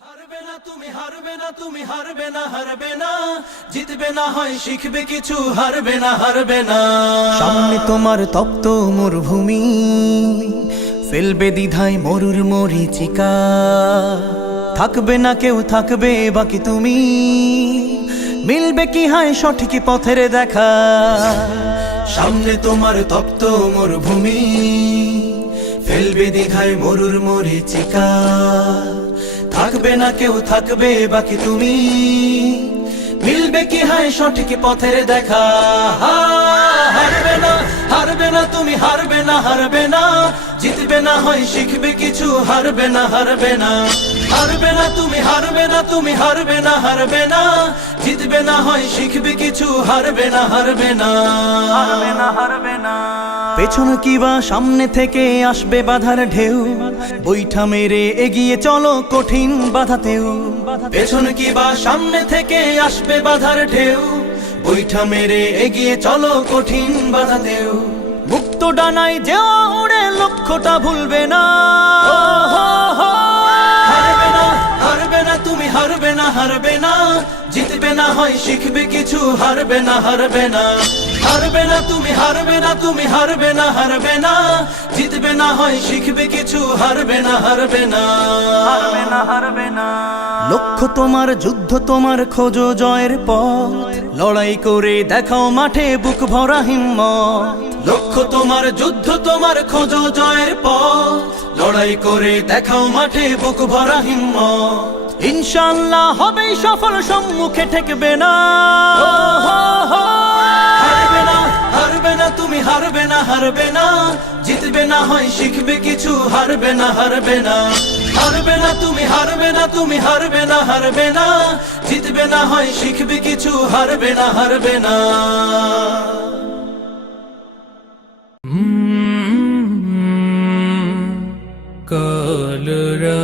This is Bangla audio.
হারবে না তুমি, হারবে না তুমি, হারবে না, হারবে না, জিতবে না হয় শিখবে কিছু, হারবে না, হারবে না। সামনে তোমার তপ্ত মরুভূমি, ফেলবে দ্বিধায় মরুর মরীচিকা। থাকবে না কেউ, থাকবে বাকি তুমি, মিলবে কি হায় সঠিক পথের দেখা। সামনে তোমার তপ্ত মরুভূমি, ফেলবে দ্বিধায় মরুর মরীচিকা। থাকবে না কেউ, থাকবে বাকি তুমি, মিলবে কি হায় সঠিক পথের দেখা। হারবে না, হারবে না তুমি, হারবে না, হারবে না, জিতবে না হয় শিখবে কিছু, হারবে না, হারবে না। হারবে না তুমি, হারবে না তুমি, হারবে না, হারবে না, জিতবে না হয় শিখবে কিছু, হারবে না, হারবে না, হারবে না, হারবে না। পেছন কিবা সামনে থেকে আসবে বাধার ঢেউ, বৈঠা মেরে এগিয়ে চলো কঠিন বাধাতেও। পেছন কিবা সামনে থেকে আসবে বাধার ঢেউ, বৈঠা মেরে এগিয়ে চলো কঠিন বাধাতেও। মুক্ত ডানায় যে উড়ে লক্ষ্যটা ভুলবে না। হারবে না, হারবে না তুমি, হারবে না, হারবে না, জিতবে না হয় শিখবে কিছু, হারবে না, হারবে না। হারবে না তুমি, হারবে না তুমি, হারবে না, হারবে না, জিতবে না হয় শিখবে কিছু, হারবে না, হারবে না, হারবে না, হারবে না। লক্ষ্য তোমার, যুদ্ধ তোমার, খোঁজো জয়ের পথ, লড়াই করে দেখাও মাঠে বুক ভরা হিম্মত। লক্ষ্য তোমার, যুদ্ধ তোমার, খোঁজো জয়ের পথ, লড়াই করে দেখাও মাঠে বুক ভরা হিম্মত। ইনশাআল্লাহ হবেই সফল, সম্মুখে ঠেকবে না। হারবে না, হারবে না তুমি, হারবে না, হারবে না, জিতবে না হয় শিখবে কিছু, হারবে না, হারবে না। হারবে না তুমি, হারবে না তুমি, হারবে না, হারবে না, জিতবে না হয় শিখবে কিছু, হারবে না, হারবে না। কালরা